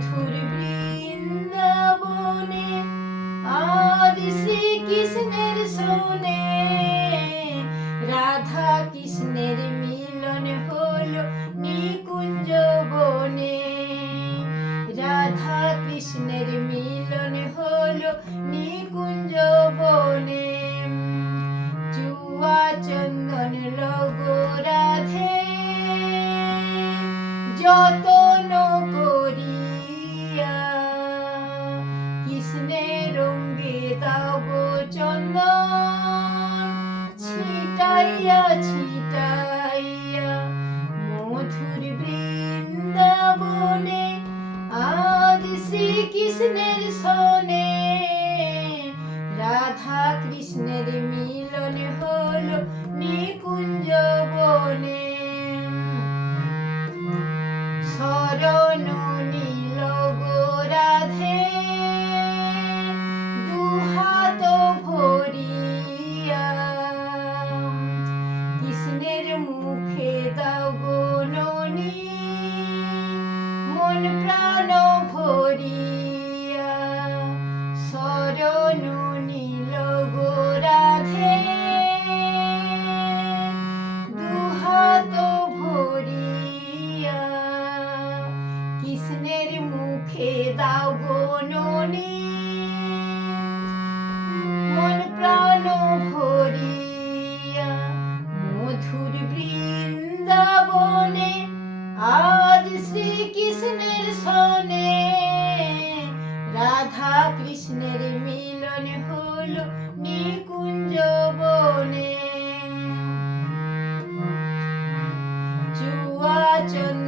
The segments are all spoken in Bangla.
মধুর হাসনে রঙ্গি দাও গো চন্দন। ছিটাইয়া ছিটাইয়া মধুর বৃন্দাবনে আদি শ্রী কৃষ্ণের সনে রাধা কৃষ্ণের মিলন হলো। বনে আজ শ্রীকৃষ্ণের সনে রাধা কৃষ্ণের মিলন হলো নিকুঞ্জ বনে। চুয়া চন্দ্র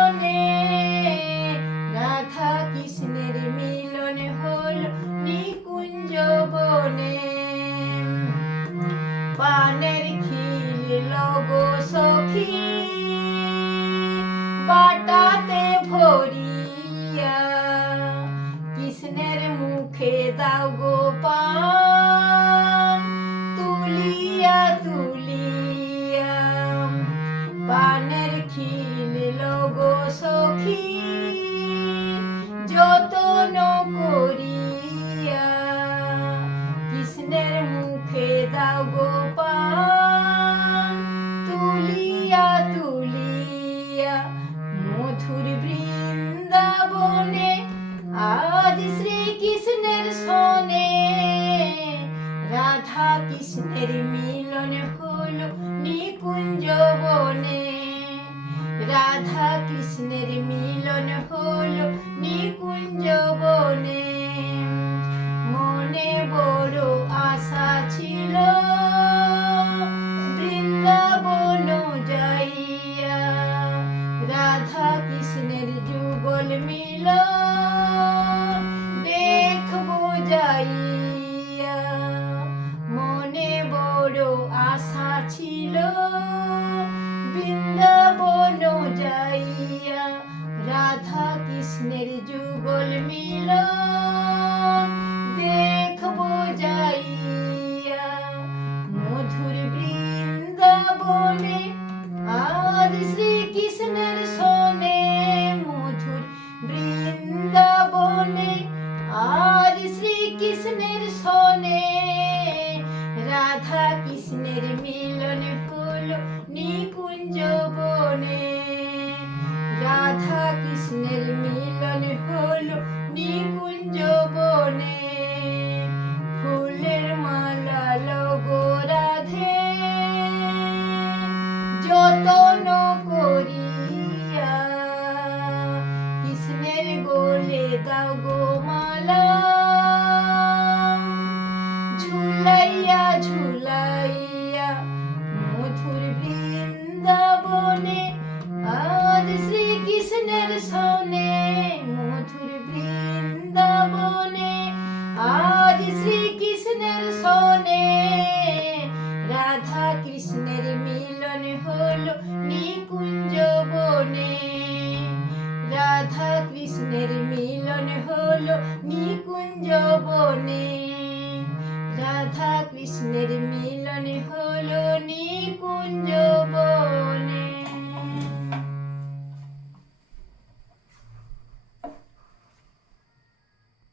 seu remo que dá o pao কৃষ্ণের মিলন love. কৃষ্ণের মিলন হলো নিকুঞ্জ বনে। ফুলের মালা লগো রাধে। যতন করিয়া, কৃষ্ণের গোলে দাও গো মালা। মধুর বৃন্দাবনে আজ শ্রীকৃষ্ণের সনে রাধা কৃষ্ণের মিলন হলো নিকুঞ্জ বনে। রাধা কৃষ্ণের মিলন হলো নিকুঞ্জ বনে। রাধা কৃষ্ণের মিলন হলো নিকুঞ্জ